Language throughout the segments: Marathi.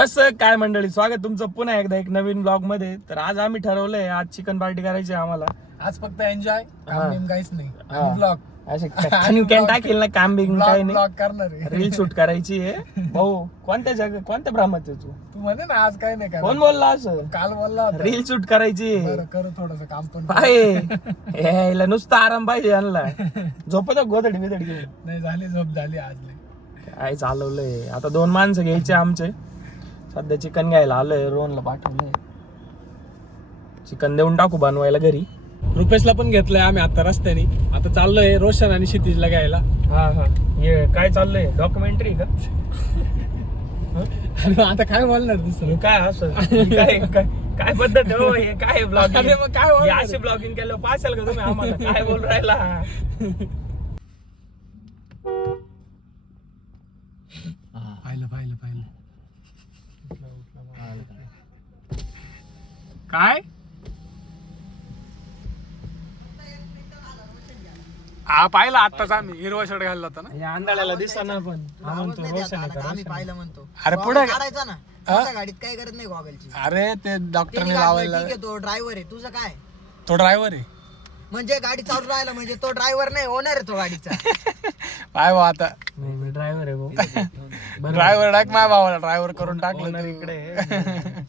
कसं काय मंडळी, स्वागत तुमचं पुन्हा एकदा एक नवीन ब्लॉग मध्ये. तर आज आम्ही ठरवलंय आज चिकन पार्टी करायची आम्हाला. आज फक्त एन्जॉय, काम काहीच नाही. हा. आणि ब्लॉग असे कॅन टाकेल ना, काम बिंग काही नाही. ब्लॉग करणार आहे. रील शूट करायची आहे भाऊ. कोणत्या ब्राह्मणात आहे तू? तू म्हणे ना आज काही नाही कोण करणार. बोलला असं? काल बोलला होता. रील शूट करायची आहे. बरं करू थोडस काम पण. यायला नुसतं आराम पाहिजे यांना. झोपत गोधडी बिधडी घेऊन. नाही झाली झोप झाली आज नाही. काय चालवलंय आता. 2 माणसं घ्यायचे आमचे. सध्या चिकन घ्यायला आलोय, रोहनला पाठवलंय. चिकन देऊन टाकू बनवायला घरी. रुपेशला पण घेतलंय आम्ही आता रस्त्याने. आता चाललोय रोशन आणि क्षितिजला घ्यायला. हा हा. ये काय चाललंय, डॉक्युमेंटरी का? आणि आता काय बोलणार दुसरं? काय असं काय काय काय पद्धत हो, हे काय ब्लॉगिंग? अरे मग काय बोलणार? असे ब्लॉगिंग केलं पाशाल का तुम्ही आम्हाला? काय बोल राहिला? पाहिलं काय हा पाहिलं आताच आम्ही हिरवा शर्ट घालला होता ना. या आंधळ्याला दिसताना पण हा म्हणतो रोशन आहे का? आम्ही पाहिलं म्हणतो. अरे पुढे काढायचा ना, त्या गाडीत काही गरज नाही गॉगलची. अरे ते डॉक्टरने ठीक लावायला. आहे, तो ड्रायव्हर आहे. तुझं काय तो ड्रायव्हर आहे. म्हणजे गाडी चालू राहिला म्हणजे तो ड्रायव्हर नाही, ओनर आहे तो गाडीचा. काय भाऊ आता नाही, मी ड्रायव्हर आहे भाऊ. ड्रायव्हर टाक माझ्या भावाला ड्रायव्हर करून टाकलं. ओनर इकडे आहे.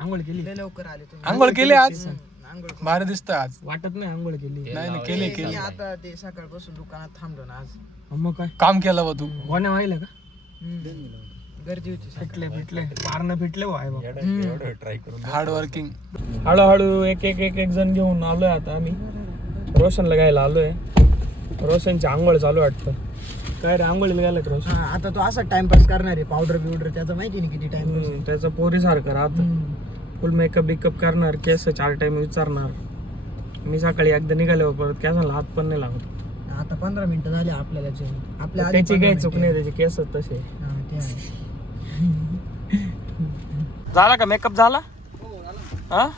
आंघोळ केली? लय लवकर आले तुम्ही. आंघोळ केली आज. आंघोळ भारी दिसत आज. वाटत नाही आंघोळ केली. नाही केली मी आता ते सकाळपासून दुकानात थांबलो ना आज. मग काय काम केलं बा तू. गोण्या व्हायला का? गर्दी होती. फिटले पारणं फिटले भाई बाबा. Hard working. हळूहळू एक जण घेऊन आलोय आता आम्ही. रोशनला घ्यायला आलोय. रोशनची आंघोळ चालू वाटतं. काय रे, आंघोळीला गेला का रोशन? हा, आता तो असा टाइमपास करणार आहे. पावडर बिवडर त्याचं माहिती नाही किती टाइम. त्याचं पोरी सारखं राहत. फुल मेकअप बिकअप करणार, केस 4 टाइम विचारणार. मी सकाळी एकदा निघाल्यावर परत केसाला हात पण नाही लागत. आता 15 मिनिटं झाली आपल्याला. आपल्या आधी त्याची 15 काही चूक मिनिटं. नाही, त्याचे केस तसे. हा, ते आहे. झाला का मेकअप झाला? हा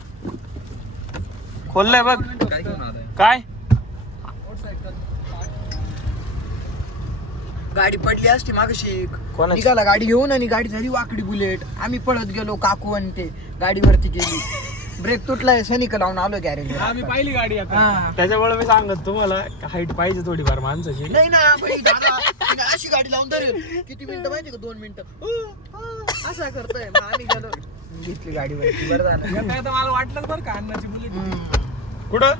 खोललंय बघ. काय गाडी पडली असती मागशी. कोणाची? निघाला गाडी घेऊन आणि गाडी झाली वाकडी बुलेट. आम्ही पळत गेलो, काकू आणि ते गाडीवरती गेली. ब्रेक तुटलाय, सनिक लावून आलो गॅरेज. आम्ही पाहिली गाडी आता. हा. त्याच्यामुळे मी सांगत तुम्हाला हाईट पाहिजे थोडीफार माणसाची. नाही ना बाई, दादा, तिने अशी गाडी लावून धरेल. किती मिनिटं माहिती का? 2 मिनिटं असा करतोय. मग आम्ही गेलो, घेतली गाडीवरती. बरं झालं. आता मला वाटलं बरं का अन्नाची बुलेट कुठं?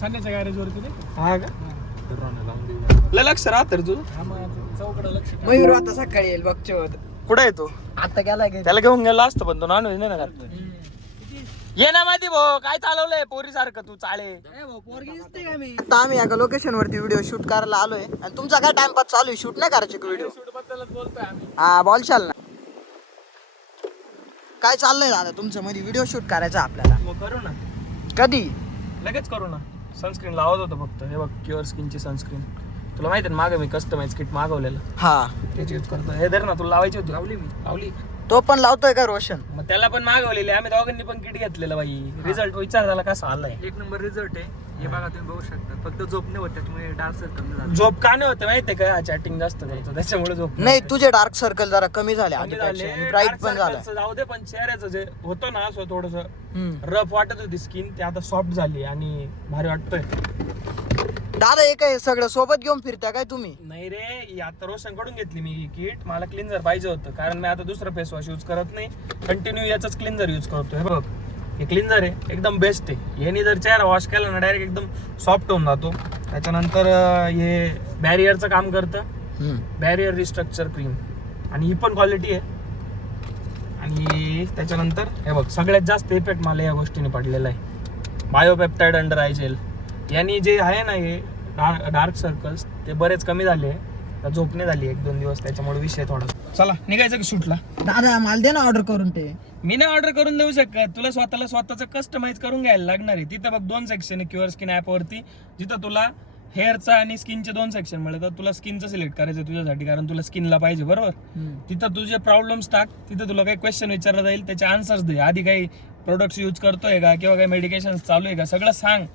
सन्याच्या गॅरेज वरती नाही. हा का? लय लक्ष राहत रे तुझं. चौकडं लक्ष. मयूर आता सकाळी येईल बघचो. कुठे येतो? आता गेला घरी. त्याला घेऊन गेला असतं पण तो नॉनव्हेज नाही ना खात. ये ना माहिती भाऊ, काय चालवलंय पोरी सारखं तू चाळे. आता आम्ही एका लोकेशन वरती व्हिडिओ शूट करायला आलोय. आणि तुमचा काय टाइमपास चालू आहे? शूट नाही करायचे व्हिडिओ? बद्दलच बोलतोय आम्ही. हा, बोलशाल ना. काय चाललंय दादा तुमचं मध्ये? व्हिडिओ शूट करायचा आपल्याला. मग करू ना, कधी? लगेच करू ना. सनस्क्रीन लावत होतो फक्त. हे बघ, क्युअर स्किनची सनस्क्रीन. तुला माहिती आहे मागे मी कस्टमाइज किट मागवलेलं, हा, त्याची यूज करतो. हे धर ना, तुला लावायची होती. लावली. तो पण लावतोय का रोशन? मग त्याला पण मागवलेली. आम्ही दोघांनी पण किट घेतलेलं बाई. रिझल्ट विचार झाला कसा आलाय? 1 नंबर रिझल्ट आहे. हे बघा तुम्ही बघू शकता. फक्त झोप नाही होत, त्याच्यामुळे डार्क सर्कल नाही झाला. झोप का नाही होते माहितीये का? चॅटिंग जास्त करतो त्याच्यामुळे झोप नाही, तुझे डार्क सर्कल जरा कमी झाले कमी आधीपेक्षा झाले. आणि ब्राईट Dark पण झालं. circles जाऊ दे, पण चेहऱ्याचं जे होतं ना असं थोडस रफ वाटत होती स्किन, ते आता सॉफ्ट झाली आणि भारी वाटतंय. दादा हे काय सगळं सोबत घेऊन फिरता काय तुम्ही? नाही रे, ही आता रोशन कडून घेतली मी किट. मला क्लिन्झर पाहिजे होतं, कारण मी आता दुसरं फेस वॉश यूज करत नाही. कंटिन्यू याच क्लिन्झर यूज करतो. हे बघ, हे क्लिन्झर आहे, एकदम बेस्ट आहे. याने जर चेहरा वॉश केला ना, डायरेक्ट एकदम सॉफ्ट होऊन जातो. त्याच्यानंतर हे बॅरियरचं काम करतं, बॅरियर रिस्ट्रक्चर क्रीम, आणि ही पण क्वालिटी आहे. आणि त्याच्यानंतर हे बघ, सगळ्यात जास्त इफेक्ट मला या गोष्टीने पडलेला आहे. बायोपेप्टाइड अंडर आय जेल. यांनी जे आहे ना, हे डार्क सर्कल्स ते बरेच कमी झाले. झोपणे झाली 1-2 दिवस, त्याच्यामुळे विषय थोडा. चला निघायचं की शूटला? दादा मला दे ना ऑर्डर करून. ते मी नाही ऑर्डर करून देऊ शकत. तुला स्वतःला स्वतःचं कस्टमाइज करून घ्यायला लागणार आहे. तिथं बघ 2 सेक्शन आहे क्युअर स्किन ऍप वरती, जिथं तुला हेअरचा आणि स्किनचे 2 सेक्शन मिळतात. तुला स्किनचं सिलेक्ट करायचं तुझ्यासाठी, कारण तुला स्किनला पाहिजे, बरोबर? तिथं तुझे प्रॉब्लेम्स टाक. तिथं तुला काही क्वेश्चन विचारला जाईल, त्याचे आन्सर्स दे. आधी काही प्रोडक्ट्स यूज करतोय का, किंवा काही मेडिकेशन चालू आहे का, सगळं सांग.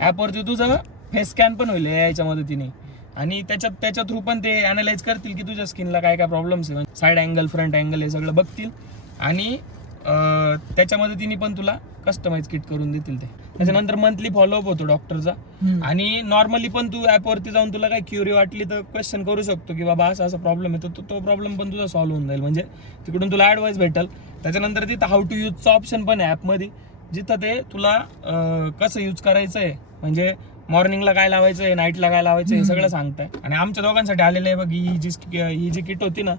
ऍपवरती तुझं फेस स्कॅन पण होईल याच्या मदतीने. आणि त्याच्या थ्रू पण ते अनालाइज करतील की तुझ्या स्किनला काय काय प्रॉब्लेम्स आहे, साईड अँगल फ्रंट अँगल हे सगळं बघतील आणि त्याच्या मदतीने पण तुला कस्टमाइज किट करून देतील ते. त्याच्यानंतर मंथली फॉलोअप होतो डॉक्टरचा आणि नॉर्मली पण तू ॲपवरती जाऊन तुला काय क्युरी वाटली तर क्वेश्चन करू शकतो की बाबा असा प्रॉब्लेम आहे, तर तो प्रॉब्लेम पण तुझा सॉल्व्ह होऊन जाईल. म्हणजे तिकडून तुला ॲडवाईस भेटेल. त्याच्यानंतर तिथं हाऊ टू यूजचं ऑप्शन पण आहे ॲपमध्ये, जिथं ते तुला कसं यूज करायचं आहे, म्हणजे मॉर्निंगला काय लावायचं आहे, नाईटला काय लावायचं हे सगळं सांगताय. आणि आमच्या दोघांसाठी आलेलं आहे बघ ही जी किट होती ना,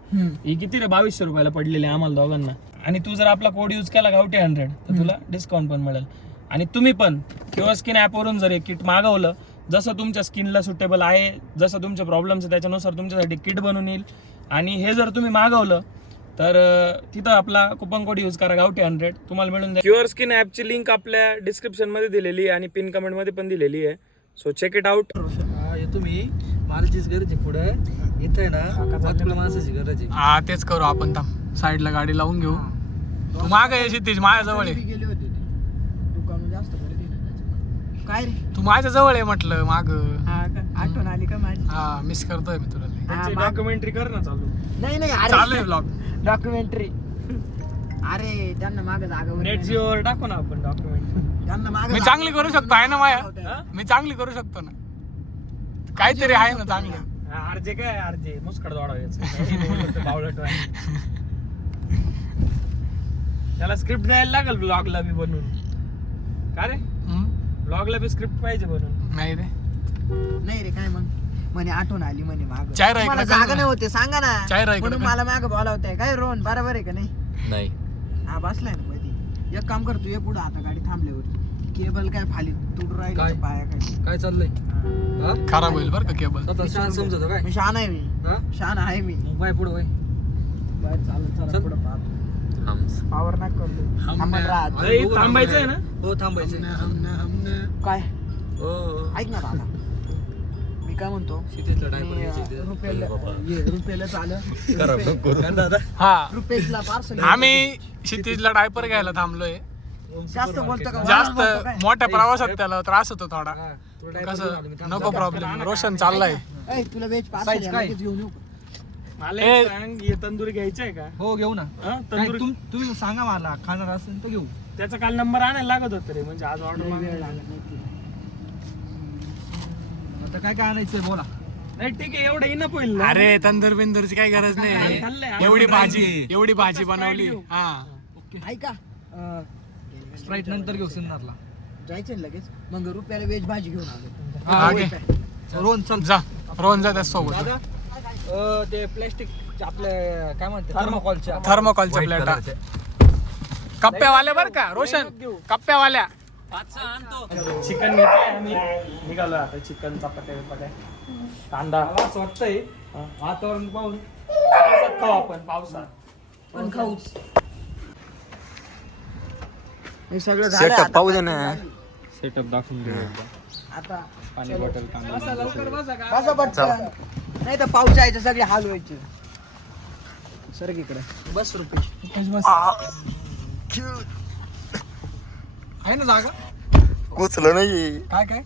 ही किती रे 2200 रुपयाला पडलेली आहे आम्हाला दोघांना. आणि तू जर आपला कोड यूज केला गावठी 100 तर तुला डिस्काउंट पण मिळेल. आणि तुम्ही पण किंवा स्किन ॲपवरून जर एक किट मागवलं, जसं तुमच्या स्किनला सुटेबल आहे, जसं तुमचे प्रॉब्लेम्स आहे त्याच्यानुसार तुमच्यासाठी किट बनवून येईल. आणि हे जर तुम्ही मागवलं तर तिथं आपला कुपन कोड यूज करा गावठी 100 तुम्हाला मिळून जाईल. क्युअर स्किन ॲपची लिंक आपल्या डिस्क्रिप्शन मध्ये दिलेली आहे आणि पिन कमेंट मध्ये पण दिलेली आहे. So check it out. येतो मी, माणसाचीच गरज आहे पुढे इथं आहे ना, तुला माणसाची गरज आहे. हा तेच करू आपण. साईडला गाडी लावून घेऊ. तू माग आहे क्षितिज, माझ्याजवळ आहे. गेले होते ते दुकान जास्त गर्दी नाही त्याच्यामुळे. काय रे तू माझ्या जवळ आहे म्हटलं माग. आठवण आली का माझी? हा मिस करतोय मी तुला लय. डॉक्युमेंटरी कर ना चालू. नाही चालू आहे ब्लॉग. डॉक्युमेंटरी. अरे त्यांना माग जागा नेट जिओवर टाकू ना आपण डॉक्युमेंटरी. त्यांना माग मी चांगली करू शकतो आहे ना माया, मी चांगली करू शकतो ना, काहीतरी आहे ना चांगलं. आरजे काय आरजे मुस्कड वाढवायचं बावळट वाणी. त्याला स्क्रिप्ट द्यायला लागेल ब्लॉगला बी बनवून. का रे ब्लॉगला बी स्क्रिप्ट पाहिजे बनवून. नाही रे, नाही रे काय मग म्हणे आठवण आली म्हणे माग. चायरा मला इकडे जागा कर नाही ना. होते सांगा ना. चायरा इकडे म्हणून कर. मला माग बोलावताय काय रोहन बरोबर आहे का नाही? नाही हा बसलाय ना मध्ये. एक काम कर तू ये पुढे आता गाडी थांबल्यावर. केबल काय फाली तुडू काय? राहिली पायाखाली. काय चाललंय? खराब होईल बरं का केबल. स्वतः शांत समजतो काय? मी शहाणा आहे मी. हा? शहाणा आहे मी. बाय पुढे बाय. बाहेर चालत चल. चालत पुढे पावर नाक करतो. थांबत राहत. अरे, थांबायचंय ना? हो थांबायचंय. काय हो ऐक ना दादा, मी काय म्हणतो, क्षितिजला डायपर मी, घ्यायची. रुपयाला चालू दादा हा रुपेशला पार्सल. आम्ही क्षितिजला डायपर घ्यायला थांबलोय. जास्त बोलतो का? जास्त बोलतो काय? मोठ्या प्रवासात त्याला त्रास होतो थोडा. हा, तुला diaper घेऊन आलो मी. कसं नको प्रॉब्लेम. रोशन चाललाय. ऐ, तुला वेज Size पार्सल काय? घेऊन येऊ. मला ए. एक सांग, हे तंदुरी घ्यायची आहे का? हो घेऊ ना. हा, काय तंदुरी तुम्ही सांगा मला, खाणार असेल तर घेऊ. त्याचा काल नंबर आणायला लागत होता रे, म्हणजे आज ऑर्डर वेळ लागत नाही तुला. आता काय काय आणायचंय बोला. नाही ठीक आहे, एवढं इनप होईल ना. अरे तंदूर बिंदूरची काही गरज नाही. खाल्लंय. एवढी भाजी बनवली. हा ऐका स्प्राईट नंतर घेऊ सिन्नरला. जायचं ना लगेच. मग रुपयाला वेज भाजी घेऊन आलो. हा, घे. रोहन चल. जा रोहन जा त्यासोबत. दादा ते प्लॅस्टिक आपले काय म्हणते थर्मोकॉलच्या थर्मोकॉलच्या प्लेटा. कप्प्यावाल्या बर का रोशन, कप्प्यावाल्या. चिकन घेतलंय आम्ही, निघालो आता. चिकन चपात्या बिपात्या, कांदा. मला असं वाटतंय वातावरण पाहून पावसात खाऊ आपण, पावसात. पण खाऊच. हे सगळं झालं आता. पाहू दे ना. सेटअप दाखवून देऊ. आता पाणी बॉटल, कांदा. बसा पटकन. नाही तर पावसाचे सगळे हाल व्हायचे. सर इकडे बस रुपेश. आहे ना जागा. कुचलं नाही. काय काय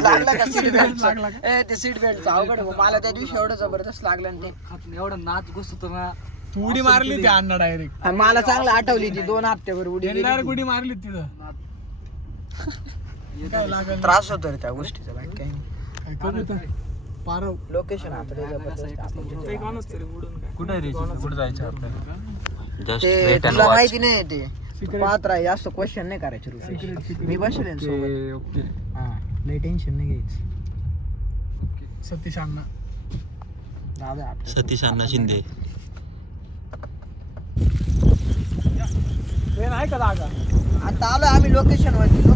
लागला का सीट बेल्ट? ए ते सीट बेल्टचं अवघड आहे. मला त्या दिवशी एवढं जबरदस्त लागलं ना ते. एवढं नाच घुसतो ना. तू उडी मारली ती अण्णा डायरेक्ट. आणि मला चांगलं आठवली ती 2 हप्त्यावर उडी गेली डायरेक्ट ती. उडी मारली तिथं. काय लागल त्रास होतो रे त्या गोष्टीचा. बाकी काही नाही. काय करू तर? पारव. लोकेशन आपलं जबरदस्त आपण. एक माणूस तरी उडून काय. कुठे रे कुठे जायचं आपल्याला? जस्ट ते वेट अँड तुला वॉच. माहिती नाही ते पाहत राह. जास्त क्वेश्चन नाही करायचे रुपेश. मी बसले ना सोबत. ओके. हा लय टेन्शन नाही घ्यायचं. सतीश अण्णा. दादा आपलं. सतीश अण्णा शिंदे. ट्रेन आहे का जागा? आता आलो आम्ही लोकेशन वरती.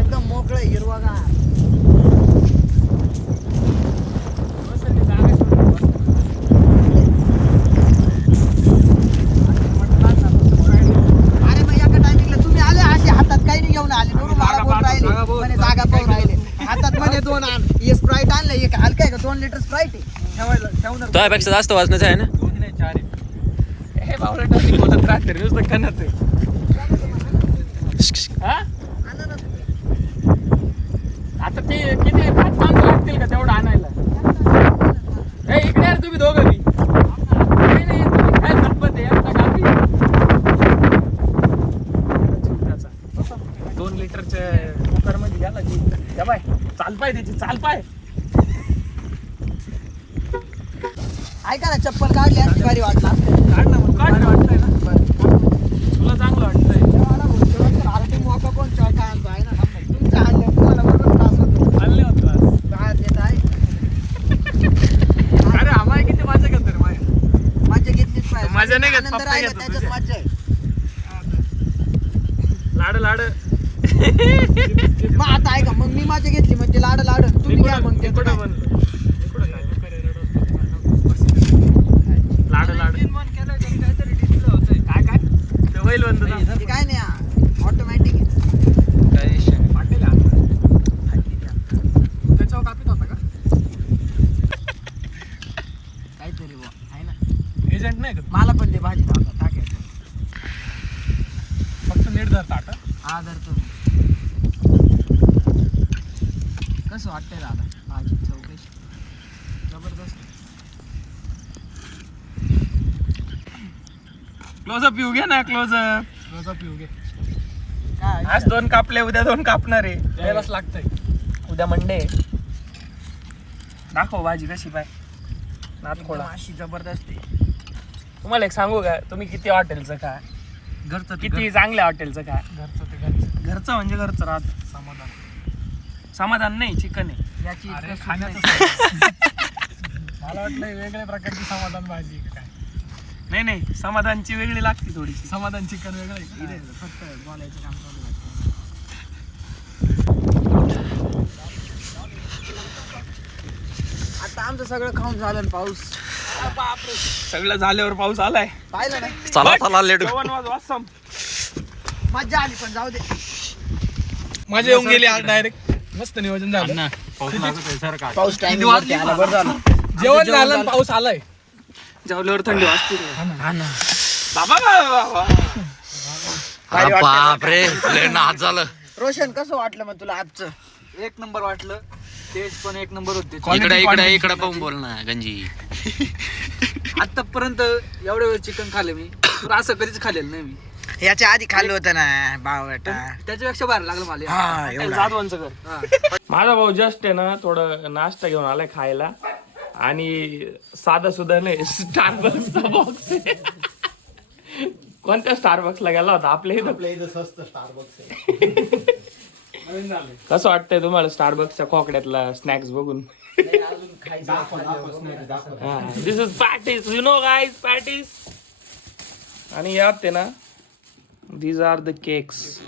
एकदम मोकळं हिरवागार. अरे मग एका टायमिंगला तुम्ही आले असे हातात काही नाही घेऊन आले. बरोबर मला बोल राहिले म्हणे जागा पाहून राहिले. हातात म्हणे 2 आण. हे स्प्राईट आणलं. एक हलका आहे का? 2 लिटर स्प्राईट आहे. त्यापेक्षा जास्त वाजण्याचं आहे ना. 2 नाही 4 आहे. हे बावळटाची बोलत राहते रे, नुसतं कणत आहे. हा? आता ते किती 5 माणसं लागतील का तेवढं आणायला? ए इकडे यार तुम्ही दोघं बी. नाही नाही तुम्ही काय झटपट आहे आता कापी. 2 लिटरच्या कुकर मध्ये घ्या ना जी. त्या बाय चाल पाय त्याची चाल पाय. ऐका ना चप्पल काढली असती भारी वाटला काढ ना मग काढ वाटतंय ना तुला चांगलं वाटतंय. आर्टिंग मोका कोण चॉका आणतो आहे ना तुमच्या हल्ल्या तुम्हाला बरोबर त्रास होतो चालले होत क्लास. काय देत आहे अरे आम्हाला किती मजा घेतो रे माय. मजा घेतलीच पाहिजे मजा नाही घेत, आनंद पप्पा राहिला घेतो त्याच्यात तुझे. मजा आहे लाड लाड. मग आता ऐका मग मी मजा घेतली म्हणजे लाड लाड तुम्ही घ्या मग त्याचं काय. लाड लाड काय काय ते होईल बंद ना. ते काय नाही ऑटोमॅटिक त्याच्यावर कापीत होता का काहीतरी बुवा आहे ना एजंट नाही का मला पण ते भाजी टाकायचं फक्त नीट धर ताट. हा धरतो मी. कसं वाटतंय दादा भाजी चौकशी जबरदस्त क्लोजअप येऊ घ्या ना क्लोजअप. रोजा पिऊ घे. काय आज 2 कापले उद्या 2 कापणार आहे. द्यायलाच लागतंय. उद्या मंडे आहे. दाखव भाजी कशी पाय नात खोळा. अशी जबरदस्त आहे तुम्हाला एक सांगू का तुम्ही किती हॉटेलचं का घरचं किती चांगल्या हॉटेलचं का घरचं ते घरचं घरचं म्हणजे घरचं राहत समाधान. समाधान नाही चिकन आहे. याची अरे इतकं खाण्याचं सूप मला वाटलं वेगळ्या प्रकारची समाधान भाजी आहे का काय. नाही नाही समाधानची वेगळी लागते थोडीशी. समाधान चिकन वेगळं आहे नाही. का? इथे फक्त बोलायचं काम चालू आहे. आता आमचं सगळं खाऊन झालं ना पाऊस सगळं झाल्यावर पाऊस आलाय. पाहिलं ना चला चला लेट. जेवण वाज वासम. मज्जा आली पण जाऊ दे मजा येऊन गेली आज डायरेक्ट. मस्त नियोजन झालं. पाऊस टाइम आला बरं झालं जेवण झालं आणि पाऊस आलाय. जेवल्यावर थंडी वाजते. हा ना बाबा बाबा. भारी वाटतंय बाप रे लय नाच झालं. रोशन कसं वाटलं मग तुला आजचं एक नंबर वाटलं. टेस्ट पण एक नंबर होते. इकडे इकडे इकडे पाहून बोल ना गंजी. आतापर्यंत एवढ्या वेळ चिकन खाल्लं मी तर असं कधीच खाल्लेलं नाही मी. याच्या आधी खाल्लं होतं ना बावटा त्याच्यापेक्षा बाहेर लागलं मला. हा एवढा जाधवांचं घर. हा. माझा भाऊ जस्ट आहे ना थोडं नाश्ता घेऊन आलाय खायला आणि साधा सुद्धा नाही स्टारबक्सचा बॉक्स आहे. कोणत्या स्टारबक्सला गेला होता आपल्या इथं स्वस्त स्टारबक्स. कसं वाटतंय तुम्हाला स्टारबक्सच्या खोकड्यातला स्नॅक्स बघून? This is patties you know guys patties. आणि यात आहे ना दीज आर द केक्स.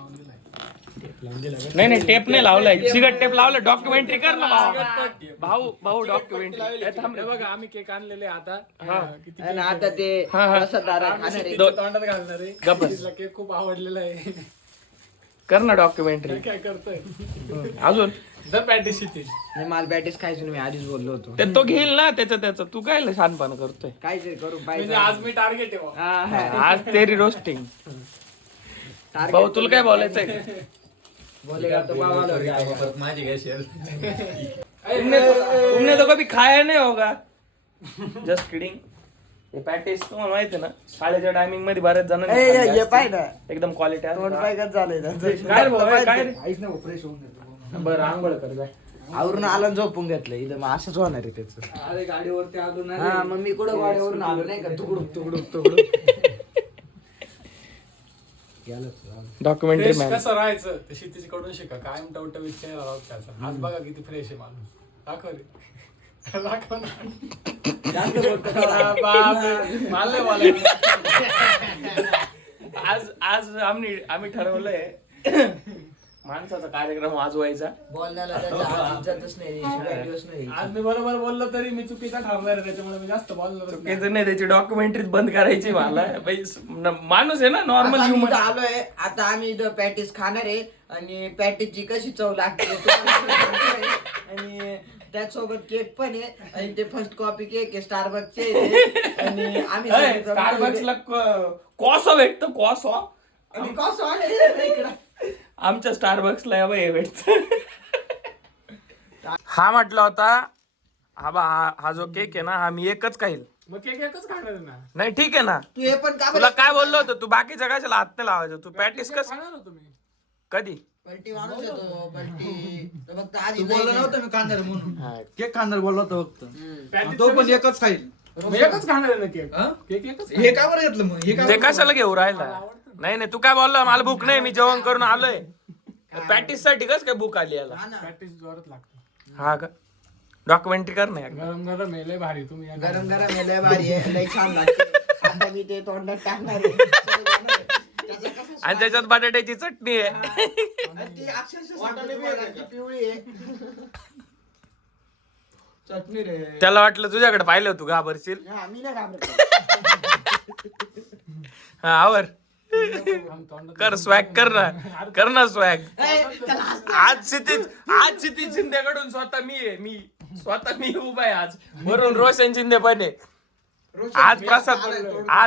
नाही नाही टेप नाही लावलाय सिगरेट टेप लावलाय. डॉक्युमेंटरी कर ना भाऊ. भाऊ भाऊ डॉक्युमेंटरी. बघा आम्ही केक आणलेले आता. हा. किती आणि आता ते हा, हा. रसदार खाणार आहे. तोंडात घालणार आहे. गप्प बस. तिला केक खूप आवडलेला आहे. कर ना डॉक्युमेंटरी. काय करतोय अजून जर पॅटीस येते. नाही माल बॅटीस खायचं मी आधीच बोललो होतो ते तो घेईल ना त्याचं तू काय शानपणा करतोय. काहीतरी करू म्हणजे पाहिजे आज मी टार्गेट आहे. आज तेरी रोस्टिंग. भाऊ तुला काय बोलायचंय? बोलेगा तो बाबा तुमने तो कभी खाया नहीं होगा. Just kidding. हे पॅटीस तुम्हाला माहिती ना शाळेच्या टायमिंग मध्ये बऱ्याच जण हे पाय ना एकदम क्वालिटी तोंड पाय कसं झालंय त्यांचं. काय रे भाऊ, काय रे? आईच ना फ्रेश होऊन देतो. बरं आंघोळ कर जाय. आवरून आलं आणि झोपून घेतलं इथं मग असंच होणार आहे त्याचं. अरे गाडीवरती आलो ना हा मग मी कुठं गाडीवरून आलो नाही का तुकडुक तुकडुक तुकडुक डॉक्युमेंटरी फ्रेश मॅन. कसं राहायचं ते क्षितिज कडून शिका. कायम टवटवीत चेहरा राहतो त्याचा. आज बघा किती फ्रेश आहे माणूस. दाखव रे. दाखव ना. बापरे. मला नाही बोलायचं. आज आम्ही ठरवलंय माणसाचा कार्यक्रम वाजवायचा. बोलण्याला त्याचा इज्जतच नाही व्हॅल्यूच नाही. आज मी बरोबर बोललो तरी मी चुकीचा ठरणार आहे. त्याच्यामुळे मी जास्त बोललो चुकीचं नाही त्याची डॉक्युमेंटरी बंद करायची मला. माणूस आहे ना नॉर्मल आता आम्ही ह्युमन. इथं आलोय आता आम्ही इथं पॅटीस खाणार आहे आणि पॅटीसची कशी चव लागते ते तुम्हाला सांगतोय. आणि त्याचसोबत केक पण आहे आणि ते फर्स्ट कॉपी केक आहे स्टारबक्सचे आणि आम्ही सगळे जण स्टारबक्सला कॉसो भेटतो कॉसो. आणि कसं आलं इकडं आमच्या स्टारबक्सला हे भेटत. हा म्हटला होता हा जो केक आहे ना हा मी एकच खाईल. मग केक एकच खाणार आहे ना. नाही ठीक आहे ना. तू हे पण का तुला काय बोललो होतो तू बाकीच्या कशाला हात नाही लावायचं. तू पॅटीस कस खाणार होतो मी. कधी पलटी माणूस येतो पलटी तर फक्त आधी तू बोलला नव्हता मी खाणार म्हणून केक खाणार बोलला होता फक्त आणि तो पण एकच खाईल. मग एकच खाणार आहे ना केक. हा? केक एकच हे का बरं घेतलं मग हे ते कशाला घेऊ राहिला. नाही नाही तू काय बोलला मला भूक नाही मी जेवण करून आलोय. पॅटीस साठी कस काय भूक आली याला. प्रॅक्टिस जोरात लागतो. हा का डॉक्युमेंटरी कर ना एकदा. गरम गरम आहे लय भारी तुम्ही या गरम गरम लय भारी आहे लय छान लागते आता मी ते तोंडात टाकणार आहे त्याचं कसं आणि त्याच्यात बटाट्याची चटणी आहे. आणि ती अक्षरशः वाटाणे बी सांगतो तुम्हाला, ती पिवळी आहे चटणी रे. त्याला वाटलं तुझ्याकडे पाहिलं तू घाबरशील. हा, मी नाही घाबरत हा आवर तोंडात कर स्वॅग कर ना स्वॅग. ए, त्याला हसतं. आज क्षितिज शिंदेकडून स्वतः मी उभा आहे आज वरून रोशन शिंदे पण आहे. आज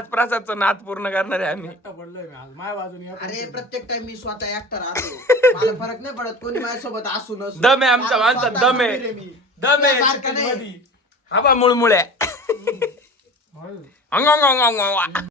प्रसादचा नाद पूर्ण करणार आहे आम्ही. एकटा पडलोय मी आज. माझ्या बाजूने या अरे प्रत्येक टाइम मी स्वतः एकटा राहतो मला फरक नाही पडत कोणी माझ्यासोबत असू नसू दम आहे आमच्या आज माणसात स्वतः दम आहे. गंभीर आहे मी. दम आहे तुझ्यासारखं नाही. चिकनमध्ये. हा बा मुळमुळ्या होय. अंग